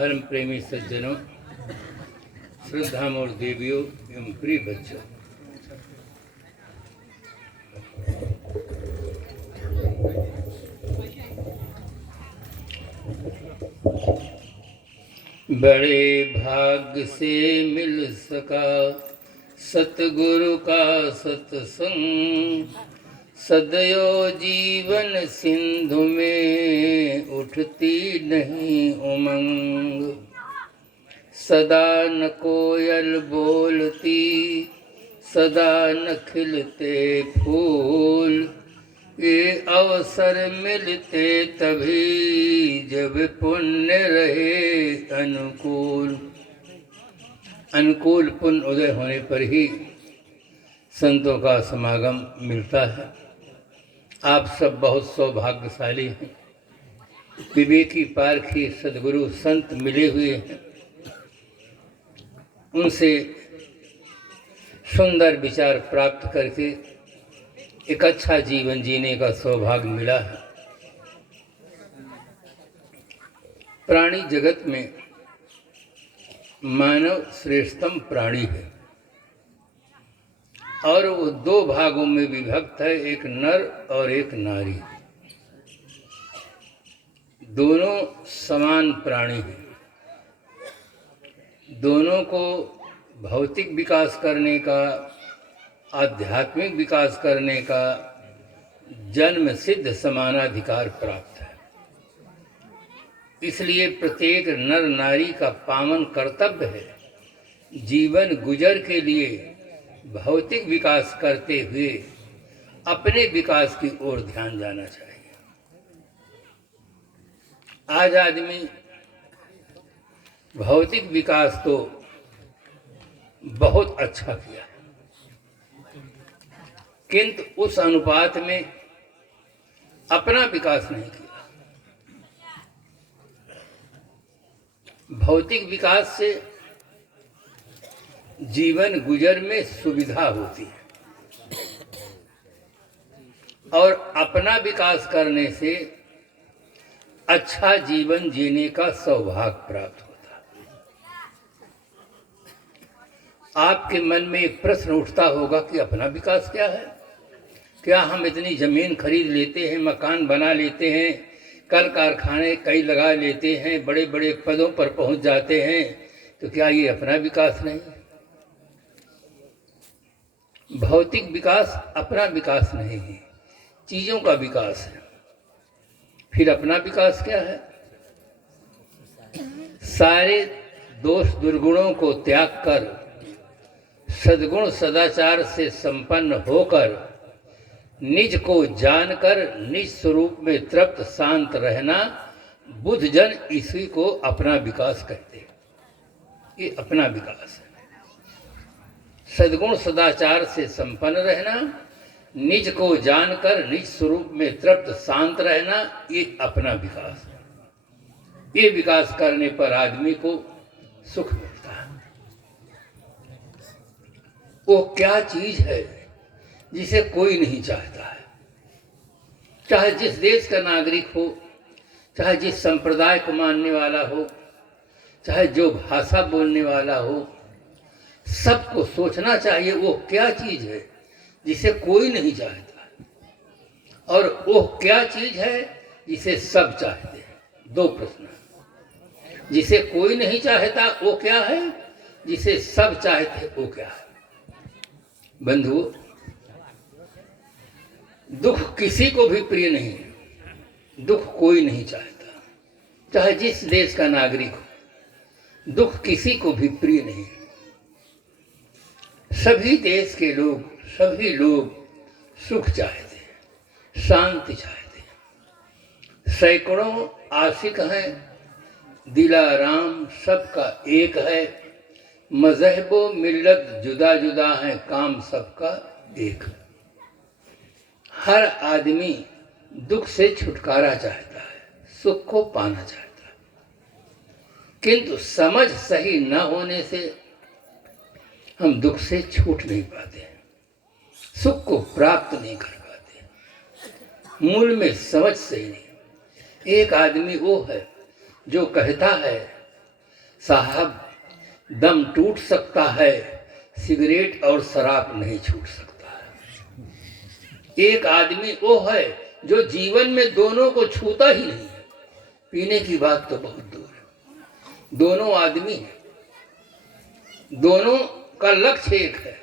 धर्म प्रेमी सज्जनों, श्रद्धामोर देवियों एवं प्रिय बच्चों, बड़े भाग्य से मिल सका सतगुरु का सत्संग, सदैव जीवन सिंधु में उठती नहीं उमंग। सदा न कोयल बोलती, सदा न खिलते फूल, ये अवसर मिलते तभी जब पुण्य रहे अनुकूल। अनुकूल पुण्य उदय होने पर ही संतों का समागम मिलता है। आप सब बहुत सौभाग्यशाली हैं, विवेकी पारखी सद्गुरु संत मिले हुए हैं। उनसे सुंदर विचार प्राप्त करके एक अच्छा जीवन जीने का सौभाग्य मिला है। प्राणी जगत में मानव श्रेष्ठतम प्राणी है और वो दो भागों में विभक्त है, एक नर और एक नारी। दोनों समान प्राणी हैं। दोनों को भौतिक विकास करने का, आध्यात्मिक विकास करने का जन्म सिद्ध समानाधिकार प्राप्त है। इसलिए प्रत्येक नर नारी का पावन कर्तव्य है जीवन गुजर के लिए भौतिक विकास करते हुए अपने विकास की ओर ध्यान जाना चाहिए। आज आदमी भौतिक विकास तो बहुत अच्छा किया, किंतु उस अनुपात में अपना विकास नहीं किया। भौतिक विकास से जीवन गुजर में सुविधा होती है और अपना विकास करने से अच्छा जीवन जीने का सौभाग्य प्राप्त होता है। आपके मन में एक प्रश्न उठता होगा कि अपना विकास क्या है? क्या हम इतनी ज़मीन खरीद लेते हैं, मकान बना लेते हैं, कल कारखाने कई लगा लेते हैं, बड़े बड़े पदों पर पहुंच जाते हैं, तो क्या ये अपना विकास नहीं? भौतिक विकास अपना विकास नहीं है, चीज़ों का विकास है। फिर अपना विकास क्या है? सारे दोष दुर्गुणों को त्याग कर सद्गुण सदाचार से संपन्न होकर निज को जानकर निज स्वरूप में तृप्त शांत रहना, बुद्ध जन इसी को अपना विकास कहते हैं। ये अपना विकास है। सद्गुण सदाचार से संपन्न रहना, निज को जानकर निज स्वरूप में तृप्त शांत रहना, ये अपना विकास है। ये विकास करने पर आदमी को सुख मिलता है। वो क्या चीज है जिसे कोई नहीं चाहता है? चाहे जिस देश का नागरिक हो, चाहे जिस संप्रदाय को मानने वाला हो, चाहे जो भाषा बोलने वाला हो, सबको सोचना चाहिए वो क्या चीज है जिसे कोई नहीं चाहता है, और वो क्या चीज है जिसे सब चाहते हैं। दो प्रश्न। जिसे कोई नहीं चाहता वो क्या है, जिसे सब चाहते वो क्या है? बंधुओं, दुख किसी को भी प्रिय नहीं है। दुख कोई नहीं चाहता, चाहे जिस देश का नागरिक हो, दुख किसी को भी प्रिय नहीं है। सभी देश के लोग, सभी लोग सुख चाहते हैं, शांति चाहते हैं। सैकड़ों आशिक हैं, दिलाराम सबका एक है। मजहबो मिल्लत जुदा जुदा है, काम सबका एक है। हर आदमी दुख से छुटकारा चाहता है, सुख को पाना चाहता है, किंतु समझ सही न होने से हम दुख से छूट नहीं पाते, सुख को प्राप्त नहीं कर पाते। मूल में समझ सही नहीं। एक आदमी वो है जो कहता है साहब, दम टूट सकता है, सिगरेट और शराब नहीं छूट सकता है। एक आदमी वो है जो जीवन में दोनों को छूता ही नहीं है। पीने की बात तो बहुत दूर है। दोनों आदमी हैं, दोनों का लक्ष्य एक है,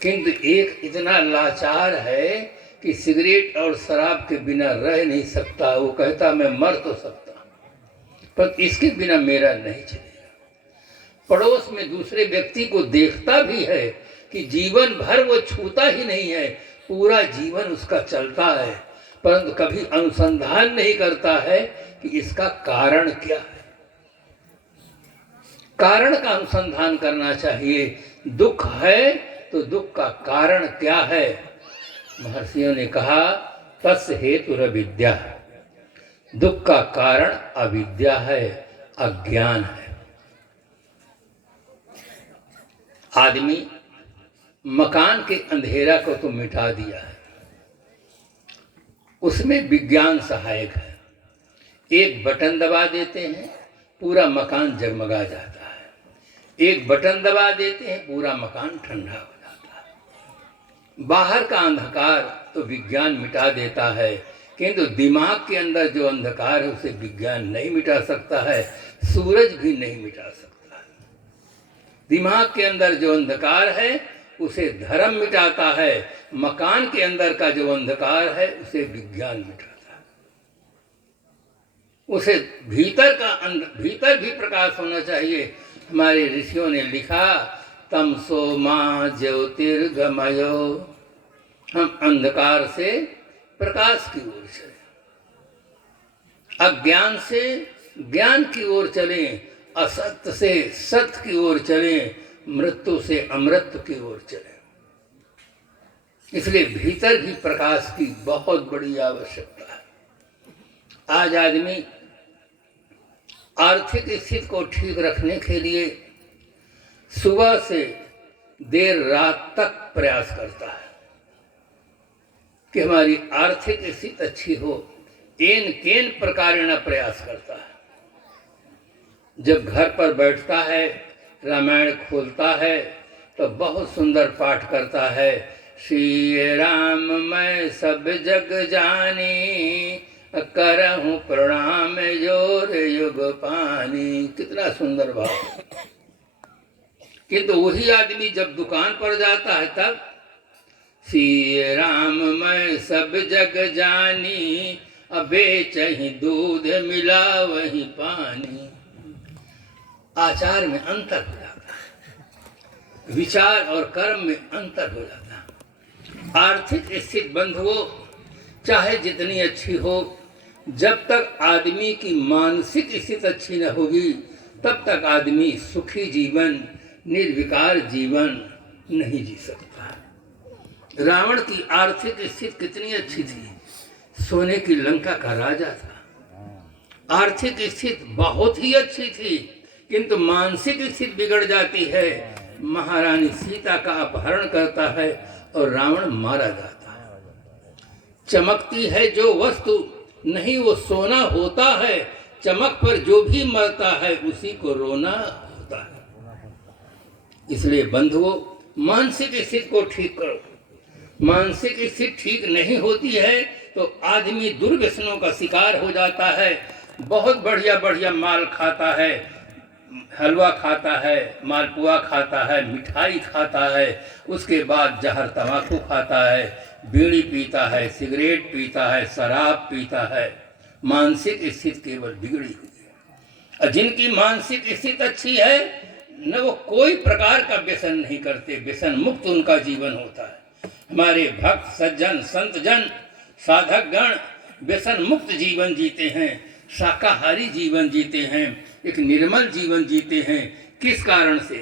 किंतु एक इतना लाचार है कि सिगरेट और शराब के बिना रह नहीं सकता। वो कहता मैं मर तो सकता, पर इसके बिना मेरा नहीं चलेगा। पड़ोस में दूसरे व्यक्ति को देखता भी है कि जीवन भर वो छूता ही नहीं है, पूरा जीवन उसका चलता है, परंतु कभी अनुसंधान नहीं करता है कि इसका कारण क्या है। कारण का अनुसंधान करना चाहिए। दुख है तो दुख का कारण क्या है। महर्षियों ने कहा तस्य हेतुरविद्या, दुख का कारण अविद्या है, अज्ञान है। आदमी मकान के अंधेरा को तो मिटा दिया है, उसमें विज्ञान सहायक है। एक बटन दबा देते हैं, पूरा मकान जगमगा जाता है। एक बटन दबा देते हैं, पूरा मकान ठंडा हो जाता है। बाहर का अंधकार तो विज्ञान मिटा देता है, किंतु दिमाग के अंदर जो अंधकार है उसे विज्ञान नहीं मिटा सकता है, सूरज भी नहीं मिटा सकता। दिमाग के अंदर जो अंधकार है उसे धर्म मिटाता है, मकान के अंदर का जो अंधकार है उसे विज्ञान मिटाता है। उसे भीतर भी प्रकाश होना चाहिए। हमारे ऋषियों ने लिखा तमसो मां ज्योतिर्गमयो, हम अंधकार से प्रकाश की ओर चले, अज्ञान से ज्ञान की ओर चलें, असत्य से सत्य की ओर चलें, मृत्यु से अमृत की ओर चलें। इसलिए भीतर भी प्रकाश की बहुत बड़ी आवश्यकता है। आज आदमी आर्थिक स्थिति को ठीक रखने के लिए सुबह से देर रात तक प्रयास करता है कि हमारी आर्थिक स्थिति अच्छी हो, एन केन प्रकारेण प्रयास करता है। जब घर पर बैठता है, रामायण खोलता है तो बहुत सुंदर पाठ करता है, श्री राम मैं सब जग जानी, करहूं प्रणाम जोर युग पानी। कितना सुंदर भाव। किंतु वही आदमी जब दुकान पर जाता है तब श्री राम मैं सब जग जानी, बेचहि दूध मिला वही पानी। आचार में अंतर हो जाता है, विचार और कर्म में अंतर हो जाता है। आर्थिक स्थिति बंधुओं चाहे जितनी अच्छी हो, जब तक आदमी की मानसिक स्थिति अच्छी न होगी तब तक आदमी सुखी जीवन, निर्विकार जीवन नहीं जी सकता। रावण की आर्थिक स्थिति कितनी अच्छी थी, सोने की लंका का राजा था। आर्थिक स्थिति बहुत ही अच्छी थी, किंतु मानसिक स्थिति बिगड़ जाती है। महारानी सीता का अपहरण करता है और रावण मारा जाता है। चमकती है जो वस्तु, नहीं वो सोना होता है। चमक पर जो भी मरता है उसी को रोना होता है। इसलिए बंधुओं मानसिक स्थिति को ठीक करो। मानसिक स्थिति ठीक नहीं होती है तो आदमी दुर्व्यसनों का शिकार हो जाता है। बहुत बढ़िया बढ़िया माल खाता है, हलवा खाता है, मालपुआ खाता है, मिठाई खाता है, उसके बाद जहर तंबाकू खाता है, बीड़ी पीता है, सिगरेट पीता है, शराब पीता है। मानसिक स्थिति केवल बिगड़ी हुई है। और जिनकी मानसिक स्थिति अच्छी है न वो कोई प्रकार का व्यसन नहीं करते, व्यसन मुक्त उनका जीवन होता है। हमारे भक्त सज्जन संत जन साधक गण व्यसन मुक्त जीवन जीते हैं, शाकाहारी जीवन जीते हैं, एक निर्मल जीवन जीते हैं। किस कारण से?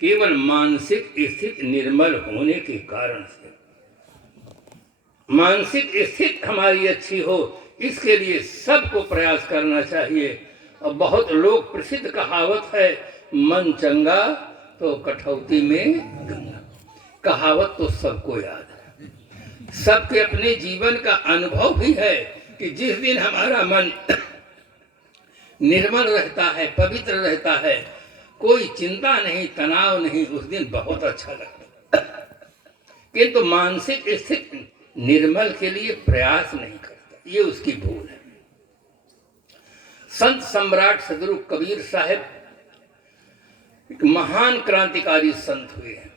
केवल मानसिक स्थिति निर्मल होने के कारण से। मानसिक स्थिति हमारी अच्छी हो इसके लिए सबको प्रयास करना चाहिए। और बहुत लोग प्रसिद्ध कहावत है, मन चंगा तो कठौती में गंगा। कहावत तो सबको याद है, सबके अपने जीवन का अनुभव भी है कि जिस दिन हमारा मन निर्मल रहता है, पवित्र रहता है, कोई चिंता नहीं, तनाव नहीं, उस दिन बहुत अच्छा लगता है। किंतु मानसिक स्थिति निर्मल के लिए प्रयास नहीं करता, ये उसकी भूल है। संत सम्राट सदगुरु कबीर साहब एक महान क्रांतिकारी संत हुए हैं।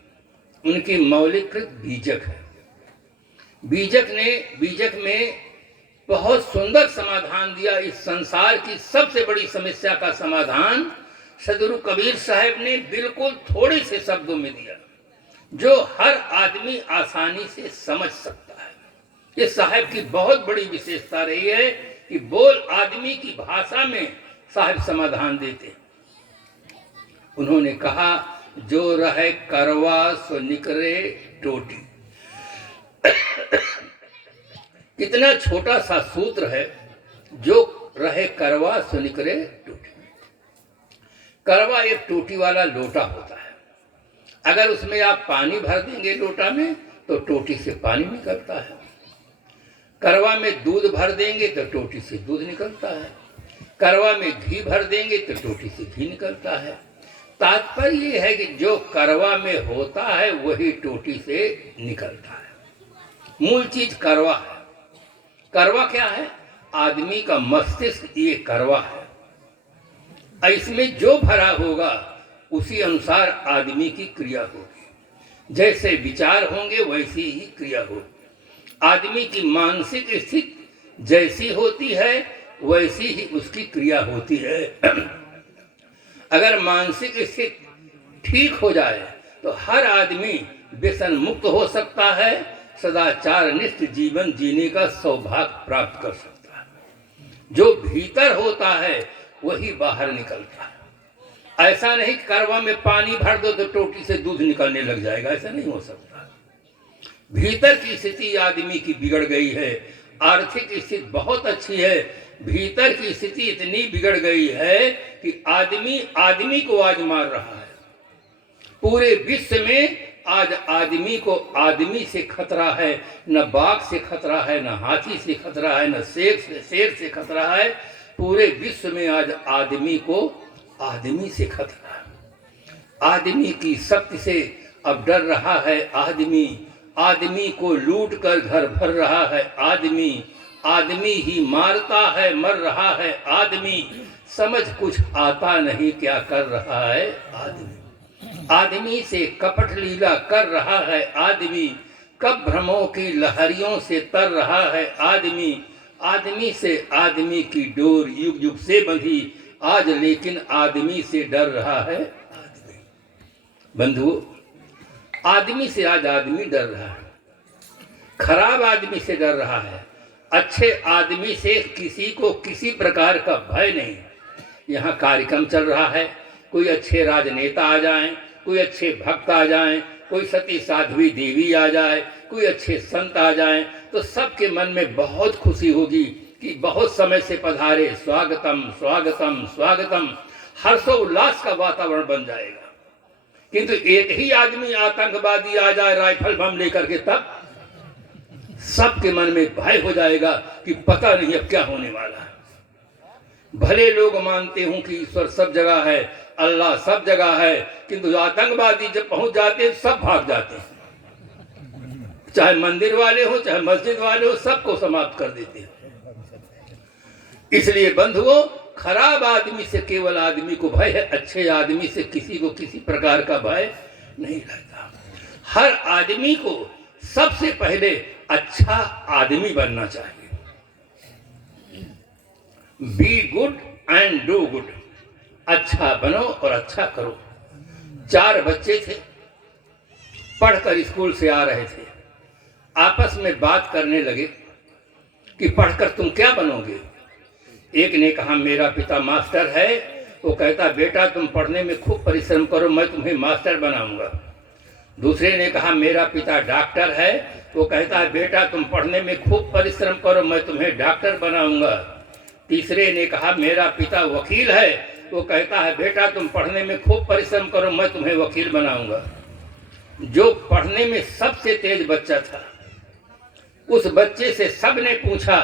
उनकी मौलिकृत बीजक है। बीजक में बहुत सुंदर समाधान दिया। इस संसार की सबसे बड़ी समस्या का समाधान सदगुरु कबीर साहब ने बिल्कुल थोड़े से शब्दों में दिया, जो हर आदमी आसानी से समझ सकता है। ये साहब की बहुत बड़ी विशेषता रही है कि बोल आदमी की भाषा में साहब समाधान देते। उन्होंने कहा, जो रहे करवा सो निकरे टोटी। कितना छोटा सा सूत्र है, जो रहे करवा सो निकरे टोटी। करवा एक टोटी वाला लोटा होता है। अगर उसमें आप पानी भर देंगे लोटा में तो टोटी से पानी निकलता है। करवा में दूध भर देंगे तो टोटी से दूध निकलता है। करवा में घी भर देंगे तो टोटी से घी निकलता है। तात्पर्य ये है कि जो करवा में होता है वही टोटी से निकलता है। मूल चीज करवा है। करवा क्या है? आदमी का मस्तिष्क ये करवा है। इसमें जो भरा होगा उसी अनुसार आदमी की क्रिया होगी। जैसे विचार होंगे वैसी ही क्रिया होगी। आदमी की मानसिक स्थिति जैसी होती है वैसी ही उसकी क्रिया होती है। अगर मानसिक स्थिति ठीक हो जाए तो हर आदमी व्यसन मुक्त हो सकता है, सदाचार निष्ठ जीवन जीने का सौभाग्य प्राप्त कर सकता है। जो भीतर होता है वही बाहर निकलता है। ऐसा नहीं करवा में पानी भर दो तो टोटी से दूध निकलने लग जाएगा, ऐसा नहीं हो सकता। भीतर की स्थिति आदमी की बिगड़ गई है। आर्थिक स्थिति बहुत अच्छी है, भीतर की स्थिति इतनी बिगड़ गई है कि आदमी को आज मार रहा है। पूरे विश्व में आज आदमी को आदमी से खतरा है। न बाघ से खतरा है, न हाथी से खतरा है, न शेर से खतरा है। पूरे विश्व में आज आदमी को आदमी से खतरा है। आदमी की शक्ति से अब डर रहा है आदमी को लूट कर घर भर रहा है आदमी ही मारता है, मर रहा है आदमी, समझ कुछ आता नहीं क्या कर रहा है आदमी से कपट लीला कर रहा है आदमी, कब भ्रमों की लहरियों से तर रहा है आदमी से आदमी की डोर युग युग से बंधी आज, लेकिन आदमी से डर रहा है आदमी। बंधु, आदमी से आज आदमी डर रहा है। खराब आदमी से डर रहा है। अच्छे आदमी से किसी को किसी प्रकार का भय नहीं। यहाँ कार्यक्रम चल रहा है, कोई अच्छे राजनेता आ जाएं, कोई अच्छे भक्त आ जाएं, कोई सती साध्वी देवी आ जाए, कोई अच्छे संत आ जाएं, तो सबके मन में बहुत खुशी होगी कि बहुत समय से पधारे, स्वागतम स्वागतम स्वागतम, हर्षोल्लास का वातावरण बन जाएगा। किंतु एक ही आदमी आतंकवादी आ जाए राइफल बम लेकर के, तब सबके मन में भय हो जाएगा कि पता नहीं अब क्या होने वाला है। भले लोग मानते हूं कि ईश्वर सब जगह है, अल्लाह सब जगह है, किंतु आतंकवादी जब पहुंच जाते हैं सब भाग जाते हैं। चाहे मंदिर वाले हो चाहे मस्जिद वाले हो, सबको समाप्त कर देते हैं। इसलिए बंधुओं, खराब आदमी से केवल आदमी को भय है, अच्छे आदमी से किसी को किसी प्रकार का भय नहीं रहता। हर आदमी को सबसे पहले अच्छा आदमी बनना चाहिए। Be good and do good. अच्छा बनो और अच्छा करो। 4 बच्चे थे, पढ़कर स्कूल से आ रहे थे। आपस में बात करने लगे कि पढ़कर तुम क्या बनोगे। एक ने कहा मेरा पिता मास्टर है। वो कहता बेटा तुम पढ़ने में खूब परिश्रम करो, मैं तुम्हें मास्टर बनाऊंगा। दूसरे ने कहा मेरा पिता डॉक्टर है। वो कहता है बेटा तुम पढ़ने में खूब परिश्रम करो, मैं तुम्हें डॉक्टर बनाऊंगा। तीसरे ने कहा मेरा पिता वकील है। वो कहता है बेटा तुम पढ़ने में खूब परिश्रम करो, मैं तुम्हें वकील बनाऊंगा। जो पढ़ने में सबसे तेज बच्चा था, उस बच्चे से सबने पूछा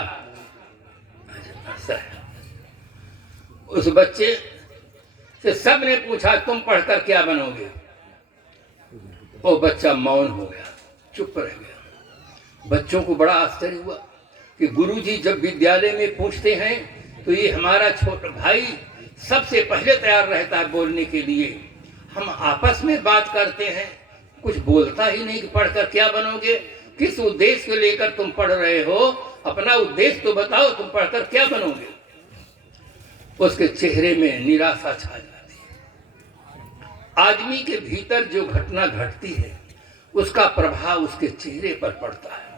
उस बच्चे से सब ने पूछा तुम पढ़कर क्या बनोगे? वो बच्चा मौन हो गया, चुप रह गया। बच्चों को बड़ा आश्चर्य हुआ कि गुरुजी जब विद्यालय में पूछते हैं तो ये हमारा छोटा भाई सबसे पहले तैयार रहता है बोलने के लिए। हम आपस में बात करते हैं, कुछ बोलता ही नहीं कि पढ़कर क्या बनोगे। किस उद्देश्य को लेकर तुम पढ़ रहे हो? अपना उद्देश्य तो बताओ, तुम पढ़कर क्या बनोगे? उसके चेहरे में निराशा छा जाती है। आदमी के भीतर जो घटना घटती है उसका प्रभाव उसके चेहरे पर पड़ता है।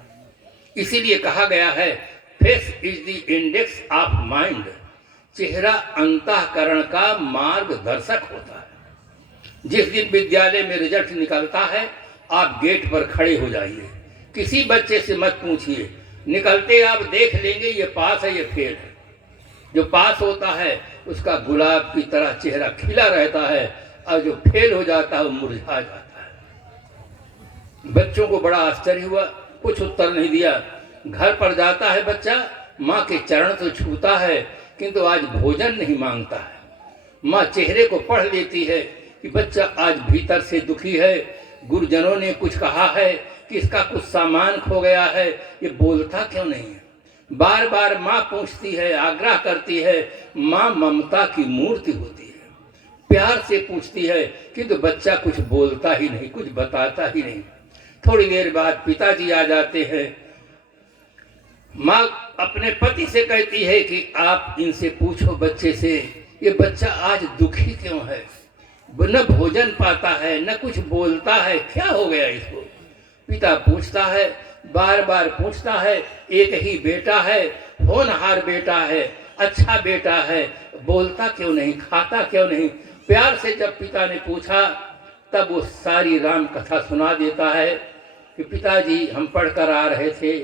इसीलिए कहा गया है face is the index of mind. चेहरा अंतःकरण का मार्गदर्शक होता है। जिस दिन विद्यालय में रिजल्ट निकलता है आप गेट पर खड़े हो जाइए, किसी बच्चे से मत पूछिए, निकलते आप देख लेंगे ये पास है ये फेल है। जो पास होता है उसका गुलाब की तरह चेहरा खिला रहता है और जो फेल हो जाता है वो मुरझा जाता है। बच्चों को बड़ा आश्चर्य हुआ, कुछ उत्तर नहीं दिया। घर पर जाता है बच्चा, माँ के चरण तो छूता है किंतु आज भोजन नहीं मांगता है। माँ चेहरे को पढ़ लेती है कि बच्चा आज भीतर से दुखी है, गुरुजनों ने कुछ कहा है कि इसका कुछ सामान खो गया है, ये बोलता क्यों नहीं है। बार बार माँ पूछती है, आग्रह करती है। माँ ममता की मूर्ति होती है, प्यार से पूछती है किंतु बच्चा कुछ बोलता ही नहीं, कुछ बताता ही नहीं। थोड़ी देर बाद पिताजी आ जाते हैं। माँ अपने पति से कहती है कि आप इनसे पूछो बच्चे से, ये बच्चा आज दुखी क्यों है, न भोजन पाता है न कुछ बोलता है, क्या हो गया इसको। पिता पूछता है, बार बार पूछता है। एक ही बेटा है, होनहार बेटा है, अच्छा बेटा है, बोलता क्यों नहीं, खाता क्यों नहीं। प्यार से जब पिता ने पूछा तब वो सारी राम कथा सुना देता है कि पिताजी हम पढ़कर आ रहे थे,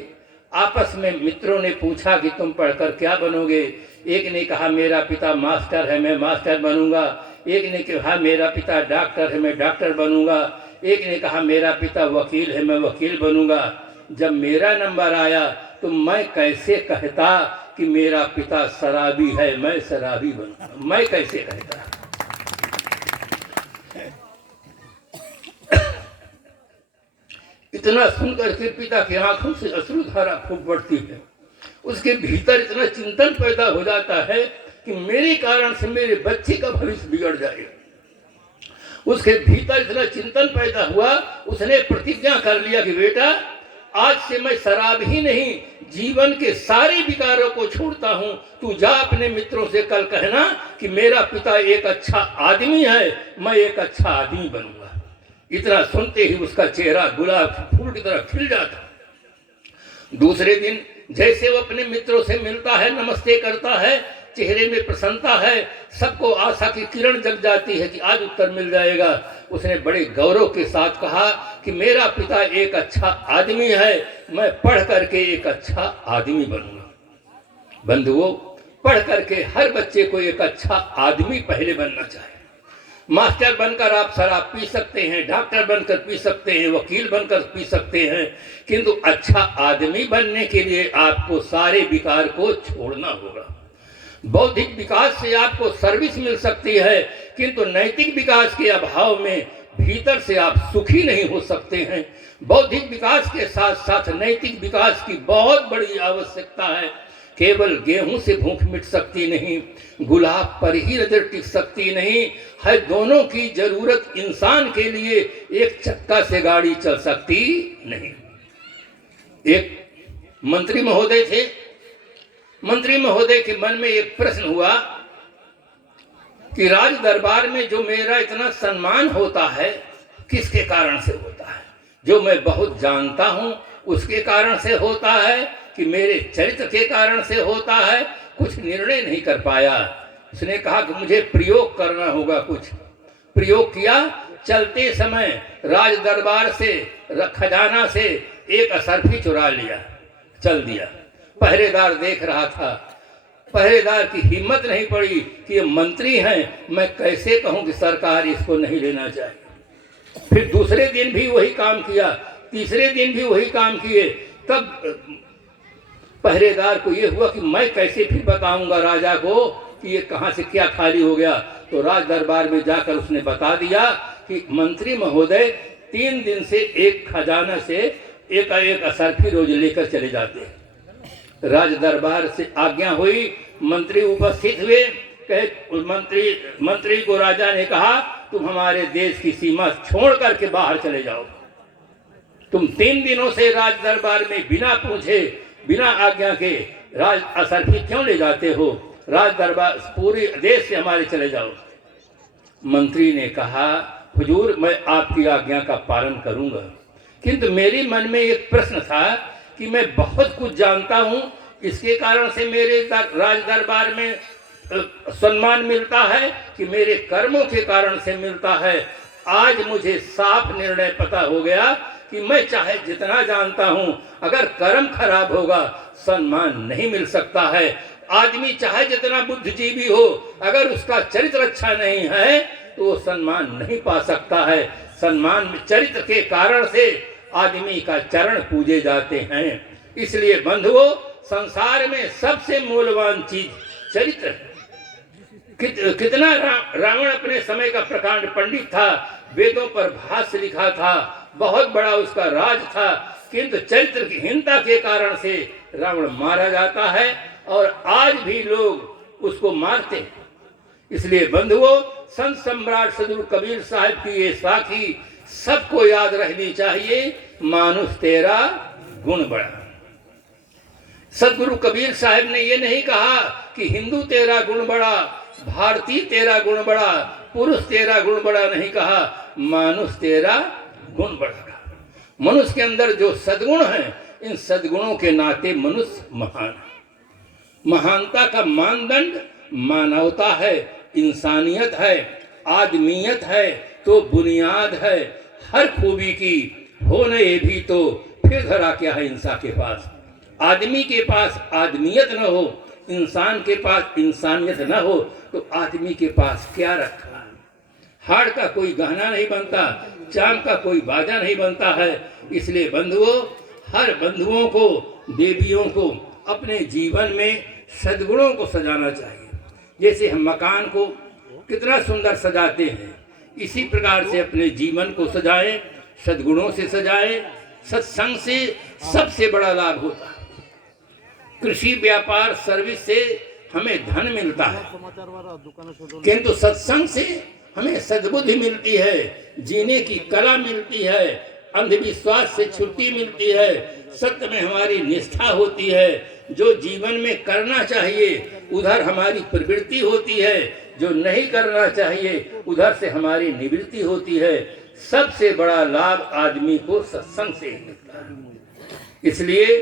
आपस में मित्रों ने पूछा कि तुम पढ़कर क्या बनोगे। एक ने कहा मेरा पिता मास्टर है, मैं मास्टर बनूंगा। एक ने कहा मेरा पिता डॉक्टर है, मैं डॉक्टर बनूंगा। एक ने कहा मेरा पिता वकील है, मैं वकील बनूंगा। जब मेरा नंबर आया तो मैं कैसे कहता कि मेरा पिता शराबी है, मैं शराबी बनूंगा, मैं कैसे कहता। इतना सुनकर के पिता की आंखों से अश्रुधारा फूट पड़ती है। उसके भीतर इतना चिंतन पैदा हो जाता है कि मेरे कारण से मेरे बच्चे का भविष्य बिगड़ जाएगा। उसके भीतर इतना चिंतन पैदा हुआ, उसने प्रतिज्ञा कर लिया कि बेटा आज से मैं शराब ही नहीं, जीवन के सारे विकारों को छोड़ता हूं। तू जा अपने मित्रों से कल कहना कि मेरा पिता एक अच्छा आदमी है, मैं एक अच्छा आदमी बनूंगा। इतना सुनते ही उसका चेहरा गुलाब के फूल की तरह खिल जाता। दूसरे दिन जैसे वो अपने मित्रों से मिलता है, नमस्ते करता है, चेहरे में प्रसन्नता है, सबको आशा की किरण जग जाती है कि आज उत्तर मिल जाएगा। उसने बड़े गौरव के साथ कहा कि मेरा पिता एक अच्छा आदमी है, मैं पढ़ करके एक अच्छा आदमी बनूंगा। बंधुओं, पढ़ करके हर बच्चे को एक अच्छा आदमी पहले बनना चाहिए। मास्टर बनकर आप शराब पी सकते हैं, डॉक्टर बनकर पी सकते हैं, वकील बनकर पी सकते हैं, किंतु अच्छा आदमी बनने के लिए आपको सारे विकार को छोड़ना होगा। बौद्धिक विकास से आपको सर्विस मिल सकती है, किंतु नैतिक विकास के अभाव में भीतर से आप सुखी नहीं हो सकते हैं। बौद्धिक विकास के साथ साथ नैतिक विकास की बहुत बड़ी आवश्यकता है। केवल गेहूं से भूख मिट सकती नहीं, गुलाब पर ही नजर टिक सकती नहीं है। दोनों की जरूरत इंसान के लिए, एक चक्का से गाड़ी चल सकती नहीं। एक मंत्री महोदय थे। मंत्री महोदय के मन में एक प्रश्न हुआ कि राज दरबार में जो मेरा इतना सम्मान होता है किसके कारण से होता है? जो मैं बहुत जानता हूं उसके कारण से होता है कि मेरे चरित्र के कारण से होता है? कुछ निर्णय नहीं कर पाया। उसने कहा कि मुझे प्रयोग करना होगा। कुछ प्रयोग किया। चलते समय राज दरबार से खजाना से एक असरफी चुरा लिया, चल दिया। पहरेदार देख रहा था। पहरेदार की हिम्मत नहीं पड़ी कि ये मंत्री हैं, मैं कैसे कहूं कि सरकार इसको नहीं लेना चाहिए। फिर दूसरे दिन भी वही काम किया, तीसरे दिन भी वही काम किए। तब पहरेदार को ये हुआ कि मैं कैसे फिर बताऊंगा राजा को कि ये कहाँ से क्या खाली हो गया। तो राज दरबार में जाकर उसने बता दिया कि मंत्री महोदय 3 दिन से एक खजाना से एक असरफी रोज लेकर चले जाते हैं। राज दरबार से आज्ञा हुई, मंत्री उपस्थित हुए। कहे मंत्री को राजा ने कहा, तुम हमारे देश की सीमा छोड़ करके बाहर चले जाओ। तुम 3 दिनों से राज दरबार में बिना पूछे बिना आज्ञा के राज असरफी क्यों ले जाते हो? राज दरबार पूरे देश से हमारे चले जाओ। मंत्री ने कहा, हुजूर मैं आपकी आज्ञा का पालन करूंगा, किंतु मेरे मन में एक प्रश्न था कि मैं बहुत कुछ जानता हूं, इसके कारण से मेरे राज दरबार में सम्मान मिलता है कि मेरे कर्मों के कारण से मिलता है। आज मुझे साफ निर्णय पता हो गया कि मैं चाहे जितना जानता हूं, अगर कर्म खराब होगा सम्मान नहीं मिल सकता है। आदमी चाहे जितना बुद्धिजीवी हो, अगर उसका चरित्र अच्छा नहीं है तो वो सम्मान नहीं पा सकता है। सम्मान चरित्र के कारण से आदमी का चरण पूजे जाते हैं। इसलिए बंधुओं, संसार में सबसे मूल्यवान चीज चरित्र है। कितना रावण अपने समय का प्रकांड पंडित था, वेदों पर भाष्य लिखा था, बहुत बड़ा उसका राज था, किंतु चरित्र की हीनता के कारण से रावण मारा जाता है और आज भी लोग उसको मारते हैं। इसलिए बंधुओं, संत सम्राट सदगुरु कबीर साहब की ये साखी सबको याद रखनी चाहिए, मानुष तेरा गुण बड़ा। सदगुरु कबीर साहब ने ये नहीं कहा कि हिंदू तेरा गुण बड़ा, भारतीय तेरा गुण बड़ा, पुरुष तेरा गुण बड़ा, नहीं कहा, मानुष तेरा गुण बड़ा। मनुष्य के अंदर जो सद्गुण है, इन सद्गुणों के नाते मनुष्य महान है। महानता का मानदंड मानवता है, इंसानियत है, आदमियत है, तो बुनियाद है हर खूबी की। हो न ये भी तो फिर धरा क्या है इंसान के पास। आदमी के पास आदमियत न हो, इंसान के पास इंसानियत न हो, तो आदमी के पास क्या रखा? हाड़ का कोई गहना नहीं बनता, चांद का कोई बाजा नहीं बनता है। इसलिए बंधुओं, हर बंधुओं को, देवियों को अपने जीवन में सद्गुणों को सजाना चाहिए। जैसे हम मकान को कितना सुंदर सजाते हैं, इसी प्रकार से अपने जीवन को सजाएं, सद्गुणों से सजाएं। सत्संग से सबसे बड़ा लाभ होता है। कृषि, व्यापार, सर्विस से हमें धन मिलता है, किंतु सत्संग से हमें सद्बुद्धि मिलती है, जीने की कला मिलती है, अंधविश्वास से छुट्टी मिलती है, सत्य में हमारी निष्ठा होती है, जो जीवन में करना चाहिए उधर हमारी प्रवृत्ति होती है, जो नहीं करना चाहिए उधर से हमारी निवृत्ति होती है। सबसे बड़ा लाभ आदमी को सत्संग से मिलता है। इसलिए